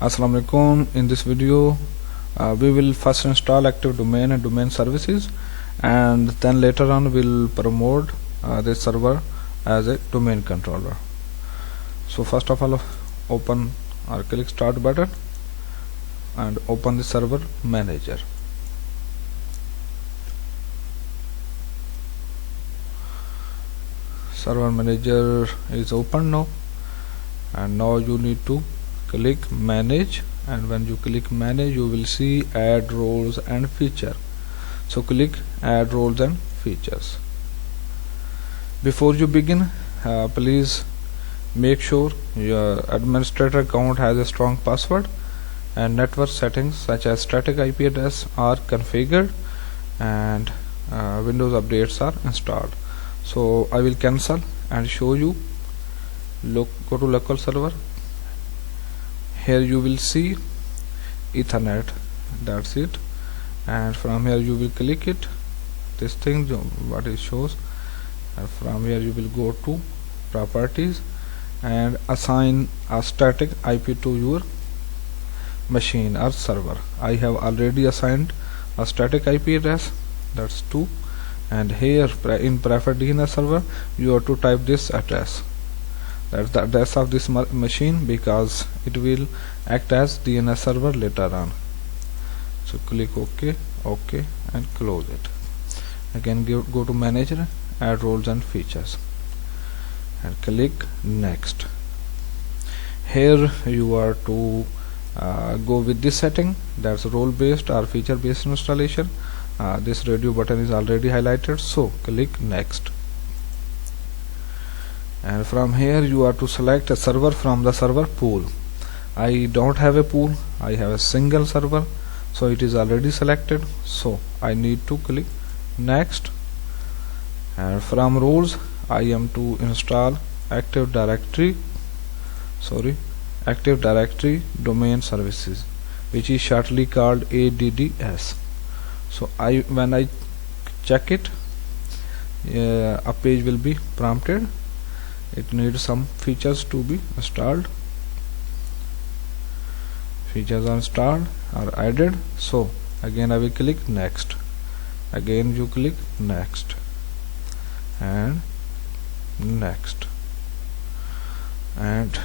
Assalamu alaikum. In this video we will first install Active Domain and domain services, and then later on we'll promote this server as a domain controller. So first of all, open or click start button and open the server manager. Server manager is open now, and now you need to click manage, and when you click manage you will see add roles and feature. So click add roles and features. Before you begin, please make sure your administrator account has a strong password and network settings such as static IP address are configured and Windows updates are installed. So I will cancel and show you. Go to local server. Here you will see Ethernet, that's it, and from here you will click it, this thing what it shows, and from here you will go to properties and assign a static IP to your machine or server. I have already assigned a static IP address, that's 2, and here in preferred DNS server you have to type this address. That's the address of this machine because it will act as DNS server later on. So click OK, OK, and close it. Again go to manager, add roles and features, and click next. Here you are to go with this setting, that's role based or feature based installation. This radio button is already highlighted, so click next. And from here you are to select a server from the server pool. I don't have a pool, I have a single server, so it is already selected, so I need to click next. And from roles I am to install Active Directory domain services, which is shortly called ADDS. So when I check it, a page will be prompted. It needs some features to be installed. Features are installed or added, so again I will click next. Again you click next and next, and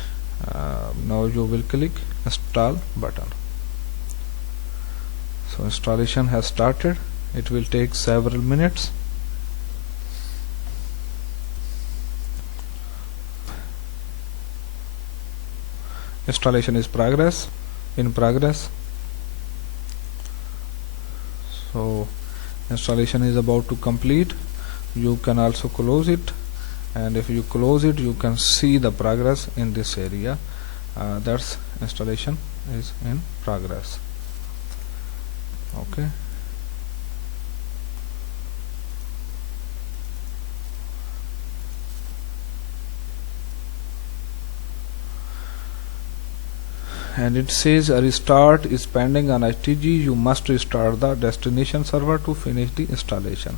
now you will click install button. So installation has started. It will take several minutes. Installation is in progress. So installation is about to complete. You can also close it, and if you close it you can see the progress in this area. That's installation is in progress. Okay. And it says a restart is pending on HTG. You must restart the destination server to finish the installation.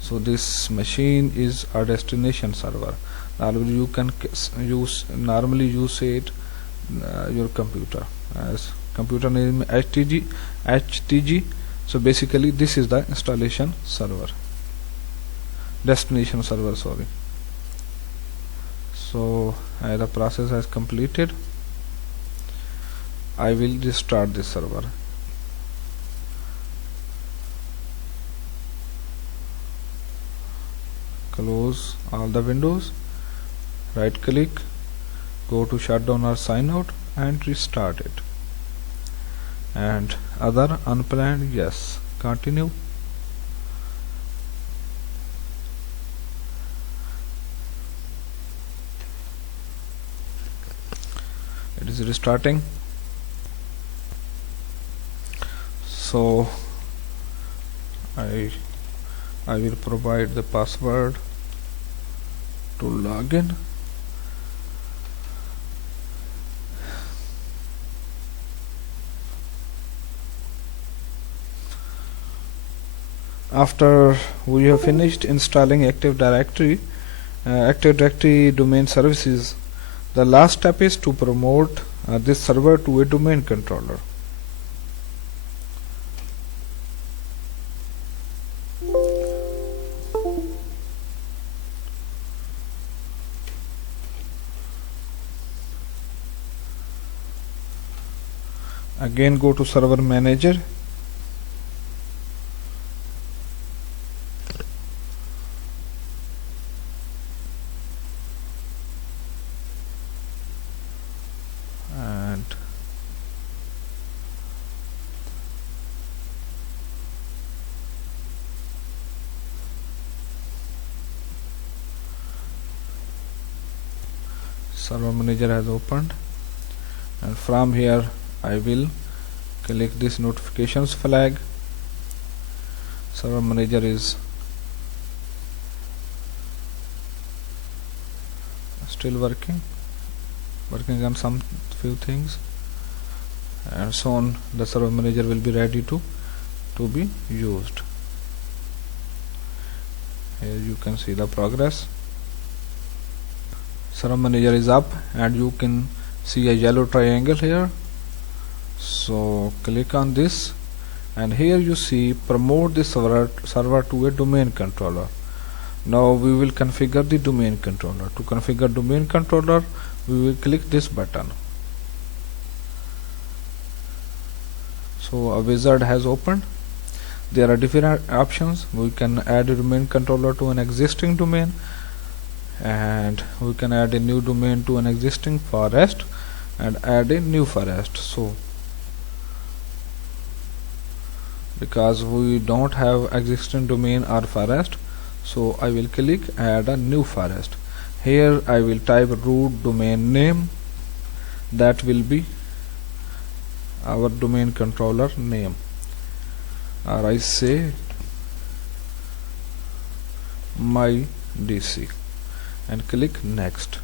So this machine is a destination server. Normally you can say it your computer as computer name HTG. So basically this is the installation server, destination server, sorry. So the process has completed. I will restart this server. Close all the windows, right click, go to shutdown or sign out and restart it. And other unplanned, yes, continue. It is restarting. So I will provide the password to log in. After we have finished installing Active Directory domain services, the last step is to promote this server to a domain controller. Again go to server manager, and server manager has opened, and from here I will click this notifications flag. Server manager is still working on some few things, and soon the server manager will be ready to be used. Here you can see the progress. Server manager is up, and you can see a yellow triangle here. So click on this, and here you see promote the server to a domain controller. Now we will configure the domain controller. To configure domain controller, we will click this button. So a wizard has opened. There are different options. We can add a domain controller to an existing domain, and we can add a new domain to an existing forest and add a new forest. So because we don't have existing domain or forest, so I will click add a new forest. Here I will type root domain name. That will be our domain controller name, or I say my DC, and click next.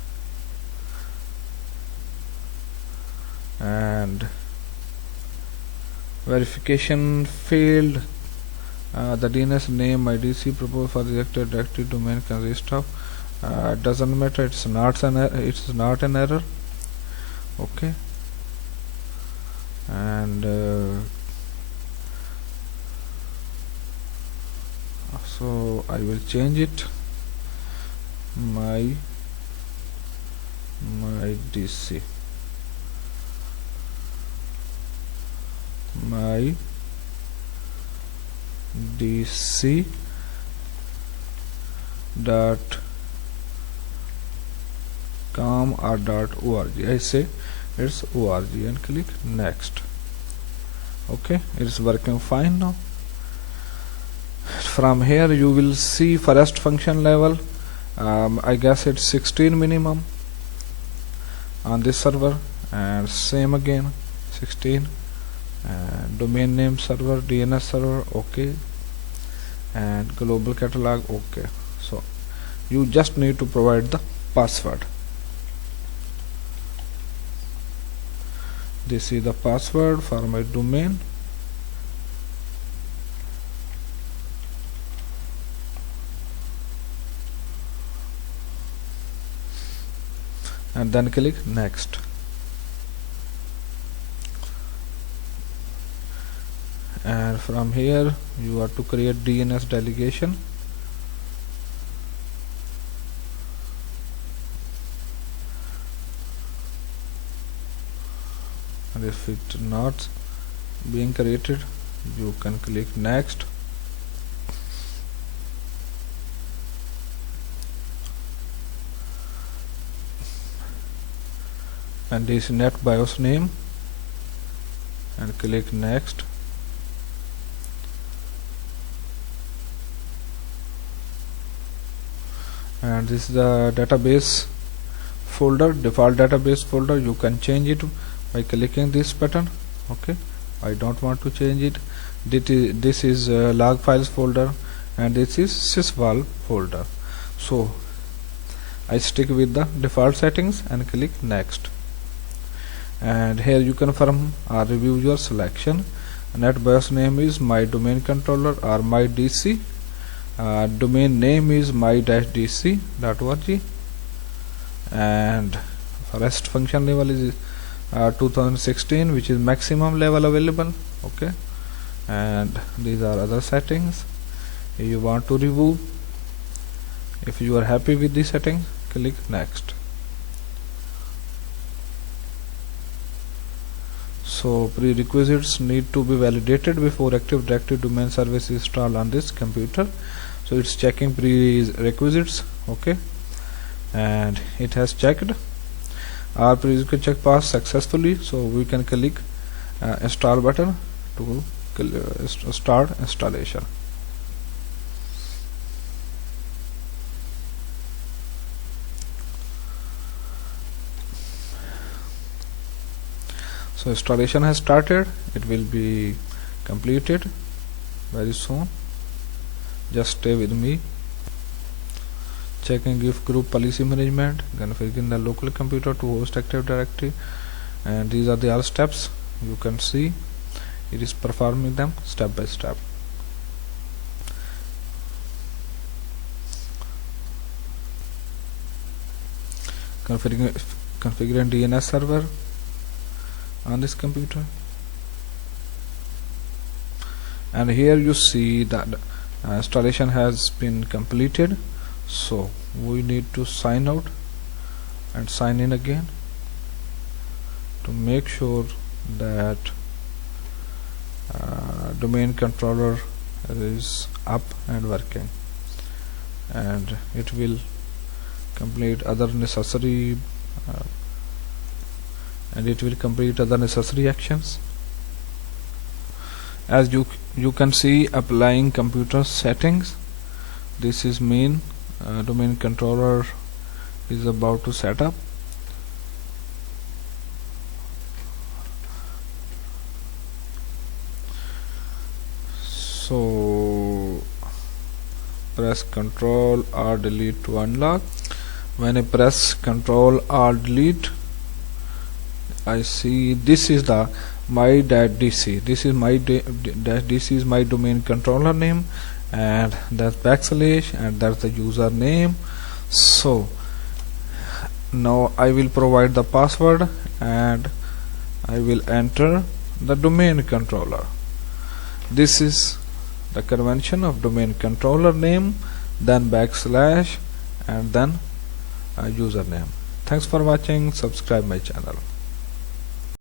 And verification failed. The DNS name my DC proposed for rejected directory domain consists of doesn't matter, it's not an error. Okay, and so I will change it, my DC, my DC dot com or .org. I say it's .org and click next. Okay, it's working fine now. From here you will see forest function level. I guess it's 16 minimum on this server, and same again 16. Domain name server, DNS server, okay, and global catalog, okay. So you just need to provide the password. This is the password for my domain. And then click next. And from here you have to create DNS delegation. And if it's not being created, you can click next. And this NetBIOS name, and click next. And this is the database folder, default database folder. You can change it by clicking this button. Okay, I don't want to change it. This is log files folder, and this is sysvol folder. So I stick with the default settings and click next. And here you confirm or review your selection. NetBIOS name is my domain controller or my DC. Domain name is my-dc.org, and forest function level is 2016, which is maximum level available. Okay, and these are other settings. If you want to review, if you are happy with the setting, click next. So prerequisites need to be validated before Active Directory domain service is installed on this computer. So it's checking prerequisites. Okay, and it has checked. Our prerequisite check passed successfully, so we can click install button to start installation. So installation has started. It will be completed very soon. Just stay with me. Checking if group policy management, configuring the local computer to host Active Directory, and these are the all steps. You can see it is performing them step by step. Configuring DNS server on this computer, and here you see that installation has been completed. So we need to sign out and sign in again to make sure that domain controller is up and working, and it will complete other necessary actions. As you can see, applying computer settings. This is main domain controller is about to set up. So press Ctrl or delete to unlock. When I press Ctrl or delete, I see this is the my.dc. This is my.dc is my domain controller name, and that's backslash, and that's the username. So now I will provide the password and I will enter the domain controller. This is the convention of domain controller name, then backslash, and then username. Thanks for watching. Subscribe my channel.